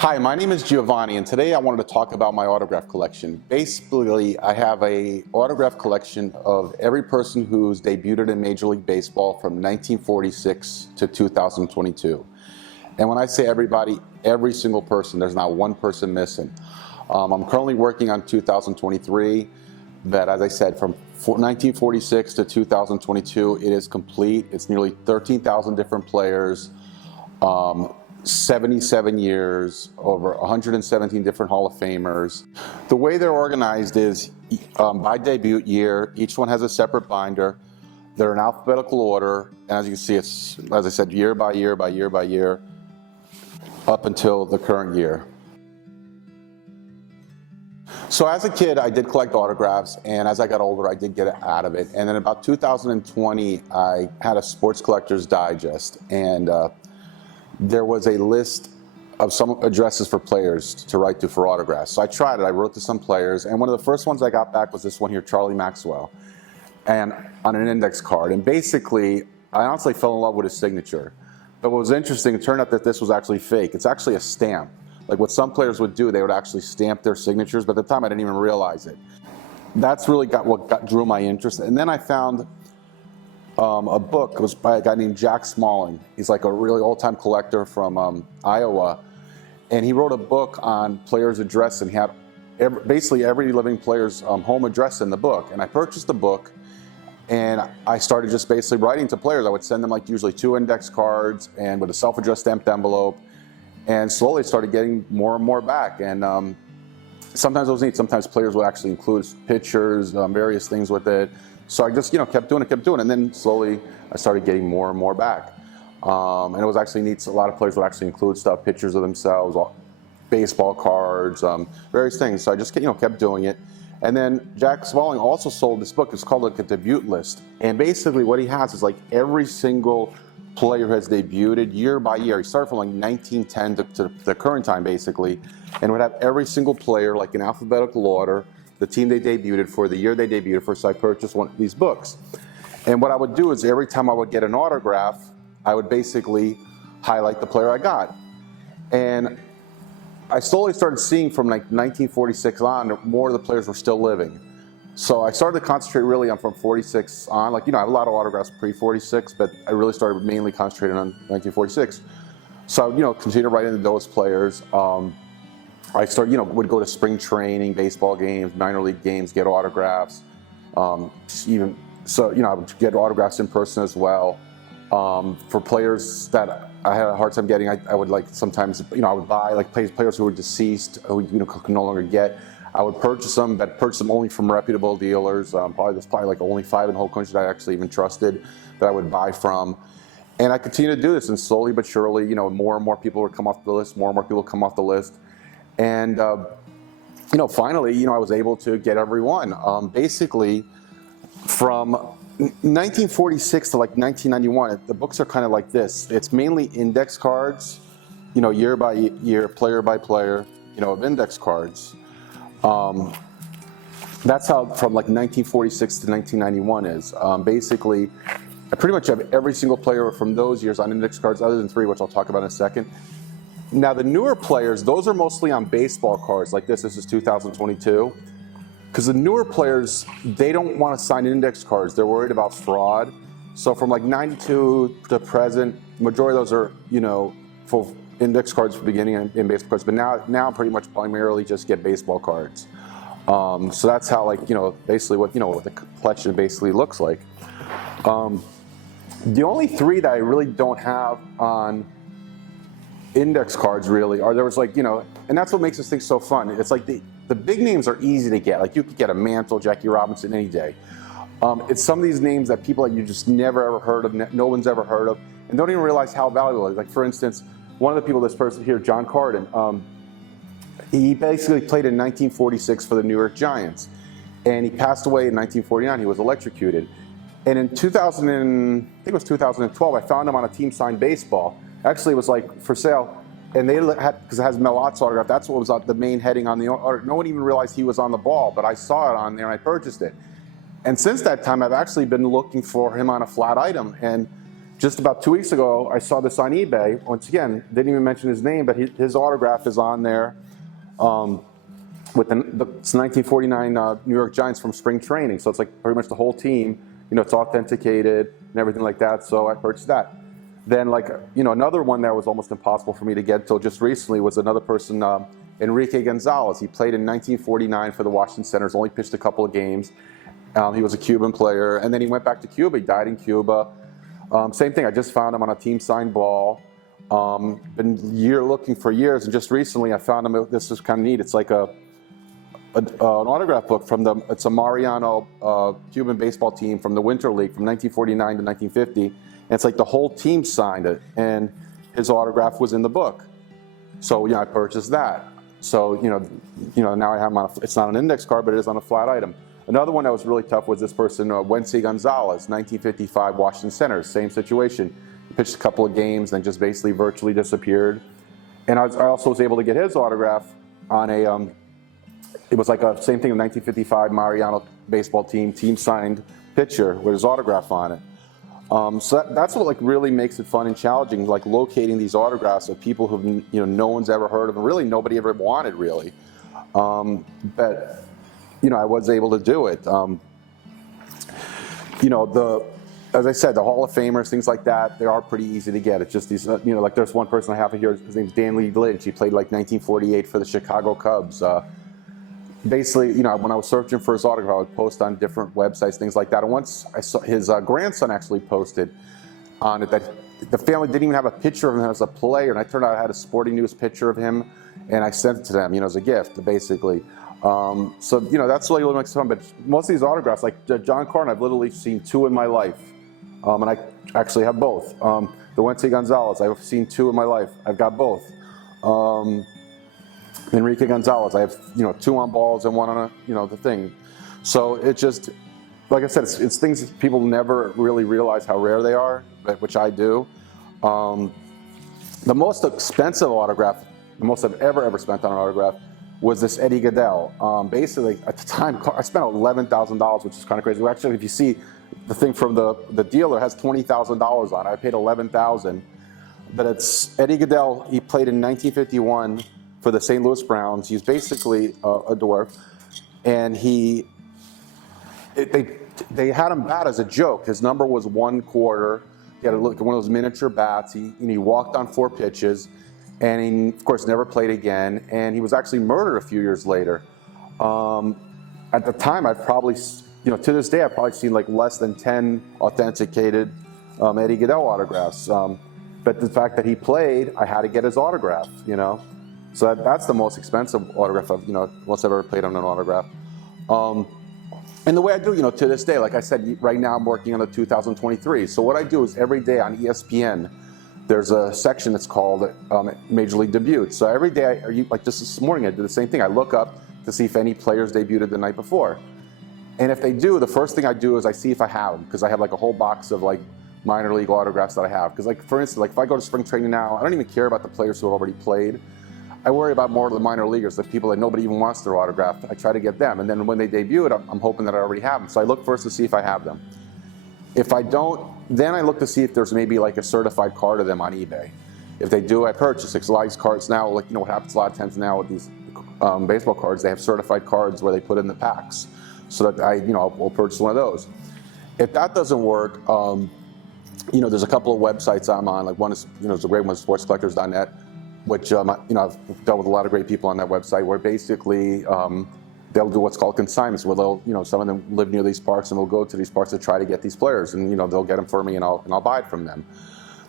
Hi, my name is Giovanni, and today I wanted to talk about my autograph collection. Basically, I have an autograph collection of every person who's debuted in Major League Baseball from 1946 to 2022. And when I say everybody, every single person, there's not one person missing. I'm currently working on 2023, that, as I said, from 1946 to 2022, it is complete. It's nearly 13,000 different players. 77 years, over 117 different Hall of Famers. The way they're organized is by debut year. Each one has a separate binder. They're in alphabetical order, and as you can see, it's, as I said, year by year by year by year, up until the current year. So as a kid, I did collect autographs, and as I got older, I did get out of it. And then about 2020, I had a Sports Collector's Digest, and there was a list of some addresses for players to write to for autographs. So I tried it. I wrote to some players, and one of the first ones I got back was this one here, Charlie Maxwell, and on an index card. And basically, I honestly fell in love with his signature. But what was interesting, it turned out that this was actually fake. It's actually a stamp. Like what some players would do, they would actually stamp their signatures, but at the time I didn't even realize it. That's really what drew my interest. And then I found a book. It was by a guy named Jack Smalling. He's like a really old-time collector from Iowa, and he wrote a book on players' address, and he had basically every living player's home address in the book. And I purchased the book, and I started just basically writing to players. I would send them like usually 2 index cards and with a self-addressed stamped envelope, and slowly started getting more and more back. And sometimes it was neat. Sometimes players would actually include pictures, various things with it. So I just, kept doing it, and then slowly I started getting more and more back. And it was actually neat. A lot of players would actually include stuff, pictures of themselves, baseball cards, various things. So I just, kept doing it. And then Jack Smalling also sold this book. It's called like a debut list. And basically what he has is like every single player has debuted year by year. He started from like 1910 to the current time, basically, and would have every single player like in alphabetical order, the team they debuted for, the year they debuted for. So I purchased one of these books. And what I would do is every time I would get an autograph, I would basically highlight the player I got. And I slowly started seeing from like 1946 on, more of the players were still living. So I started to concentrate really on from 46 on. Like, I have a lot of autographs pre-46, but I really started mainly concentrating on 1946. So, continue to write into those players. I started, would go to spring training, baseball games, minor league games, get autographs. I would get autographs in person as well. For players that I had a hard time getting, I would like sometimes, I would buy like players who were deceased, who could no longer get. I would purchase them, but purchase them only from reputable dealers. There's probably like only 5 in the whole country that I actually even trusted that I would buy from. And I continue to do this, and slowly but surely, more and more people would come off the list, more and more people come off the list. And, finally, I was able to get every one. Basically, from 1946 to like 1991, the books are kind of like this. It's mainly index cards, year by year, player by player, of index cards. That's how from like 1946 to 1991 is. Basically, I pretty much have every single player from those years on index cards, other than 3, which I'll talk about in a second. Now, the newer players, those are mostly on baseball cards like this. This is 2022. Because the newer players, they don't want to sign index cards. They're worried about fraud. So from like 92 to present, majority of those are, full index cards for beginning in baseball cards. But now pretty much primarily just get baseball cards. So that's how, like, basically what the collection basically looks like. The only 3 that I really don't have on index cards really are, there was like, and that's what makes this thing so fun. It's like the big names are easy to get. Like you could get a Mantle, Jackie Robinson any day. It's some of these names that people that you just never ever heard of, no one's ever heard of, and don't even realize how valuable it is. Like for instance, one of the people, this person here, John Carden, he basically played in 1946 for the New York Giants, and he passed away in 1949. He was electrocuted. And in 2012, I found him on a team signed baseball. Actually, it was like for sale, and they had, because it has Mel Ott's autograph, that's what was the main heading on the autograph. No one even realized he was on the ball, but I saw it on there and I purchased it. And since that time, I've actually been looking for him on a flat item, and just about 2 weeks ago, I saw this on eBay. Once again, didn't even mention his name, but his autograph is on there. With it's 1949 New York Giants from spring training. So it's like pretty much the whole team, it's authenticated and everything like that. So I purchased that. Then another one that was almost impossible for me to get till just recently was another person, Enrique Gonzalez. He played in 1949 for the Washington Senators, only pitched a couple of games. He was a Cuban player, and then he went back to Cuba. He died in Cuba. Same thing, I just found him on a team signed ball. Been looking for years, and just recently I found him. This is kind of neat. It's like an autograph book it's a Mariano Cuban baseball team from the Winter League from 1949 to 1950. And it's like the whole team signed it, and his autograph was in the book. So I purchased that. So now I have him on. It's not an index card, but it is on a flat item. Another one that was really tough was this person, Wency Gonzalez, 1955 Washington Senators. Same situation. He pitched a couple of games, then just basically virtually disappeared. And I also was able to get his autograph on a. It was like a same thing, a 1955 Mariano baseball team signed picture with his autograph on it. So that's what really makes it fun and challenging, like locating these autographs of people who no one's ever heard of, and really nobody ever wanted, really. But I was able to do it. As I said, the Hall of Famers, things like that, they are pretty easy to get. It's just these, like there's one person I have here. His name's Dan Lee Lynch. He played like 1948 for the Chicago Cubs. Basically, when I was searching for his autograph, I would post on different websites, things like that. And once I saw his grandson actually posted on it that the family didn't even have a picture of him as a player, and I turned out I had a Sporting News picture of him, and I sent it to them, as a gift, basically. So that's really makes it fun. But most of these autographs, like John Carter, I've literally seen 2 in my life, and I actually have both. The Wency Gonzalez, I've seen 2 in my life. I've got both. Enrique Gonzalez, I have 2 on balls and 1 on the thing. So it just, like I said, it's things that people never really realize how rare they are, which I do. The most expensive autograph, the most I've ever spent on an autograph, was this Eddie Goodell. Basically, at the time, I spent $11,000, which is kind of crazy. Actually, if you see the thing from the dealer has $20,000 on it. I paid $11,000, but it's Eddie Goodell. He played in 1951 for the St. Louis Browns. He's basically a dwarf, and they had him bat as a joke. His number was 1/4. He had one of those miniature bats. He walked on 4 pitches, and he, of course, never played again. And he was actually murdered a few years later. At the time, I've probably, to this day, I've probably seen like less than 10 authenticated Eddie Goodell autographs. But the fact that he played, I had to get his autograph. So that's the most expensive autograph I've ever played on an autograph. And the way I do, to this day, like I said, right now I'm working on the 2023. So what I do is every day on ESPN, there's a section that's called Major League Debuts. So every day, like just this morning, I did the same thing. I look up to see if any players debuted the night before. And if they do, the first thing I do is I see if I have them, because I have like a whole box of like minor league autographs that I have. Because like, for instance, like if I go to spring training now, I don't even care about the players who have already played. I worry about more of the minor leaguers, the people that nobody even wants their autograph. I try to get them, and then when they debut it, I'm hoping that I already have them. So I look first to see if I have them. If I don't, then I look to see if there's maybe like a certified card of them on eBay. If they do, I purchase it. Because a lot of these cards now, like what happens a lot of times now with these baseball cards, they have certified cards where they put in the packs, so that I'll purchase one of those. If that doesn't work, there's a couple of websites I'm on. Like one is, it's a great one, sportscollectors.net. Which I've dealt with a lot of great people on that website, where basically they'll do what's called consignments, where they'll, some of them live near these parks, and will go to these parks to try to get these players, and they'll get them for me, and I'll buy it from them.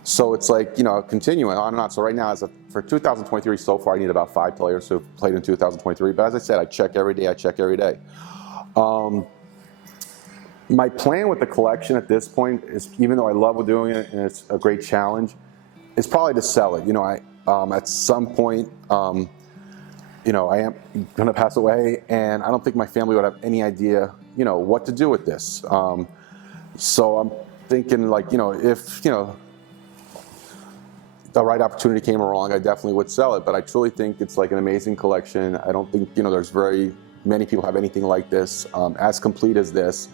So it's like continuing on and on. So right now, for 2023 so far, I need about 5 players who have played in 2023. But as I said, I check every day. My plan with the collection at this point is, even though I love doing it and it's a great challenge, is probably to sell it. At some point, I am going to pass away, and I don't think my family would have any idea, what to do with this. So I'm thinking, like, if, the right opportunity came along, I definitely would sell it. But I truly think it's like an amazing collection. I don't think, there's very many people have anything like this, as complete as this.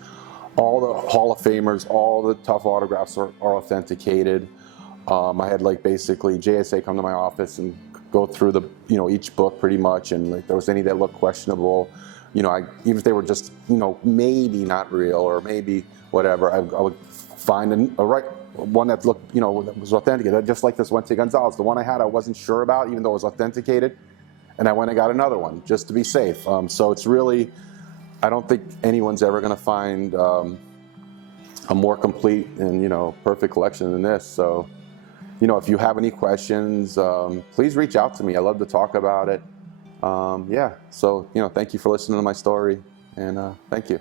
all the Hall of Famers, all the tough autographs are authenticated. I had like basically JSA come to my office and go through the, each book pretty much, and like there was any that looked questionable, even if they were just, maybe not real or maybe whatever, I would find a right one that looked, that was authenticated. Just like this Wenty Gonzalez, the one I had, I wasn't sure about, even though it was authenticated, and I went and got another one just to be safe. So it's really, I don't think anyone's ever going to find a more complete and perfect collection than this. So, if you have any questions, please reach out to me. I love to talk about it. Yeah. So, thank you for listening to my story, and thank you.